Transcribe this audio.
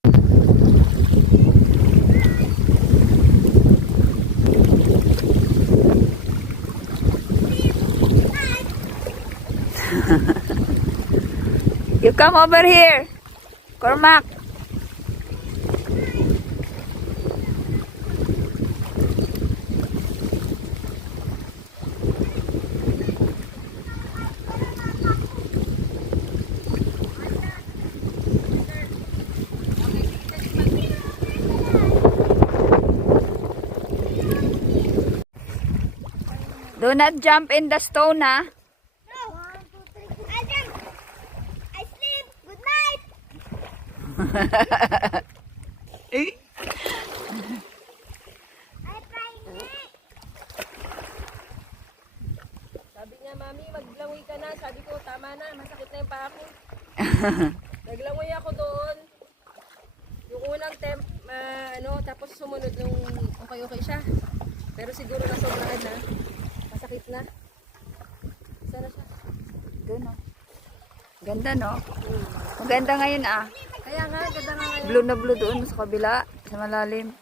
You come over here, Cormac. Do not jump in the stone, ha? No. 1, 2, 3. I jump. I sleep. Good night. I try next. Sabi niya, Mami, maglangoy ka na. Sabi ko, tama na. Masakit na yung paa ko. Naglangoy ako doon. Yung unang tapos sumunod nung okay siya. Pero siguro nasobrahan na. Masakit na. Sana siya. Doon, no? Ganda, no? Maganda ngayon, ah. Kaya nga, ganda nga ngayon. Blue na blue doon sa kabila, sa malalim.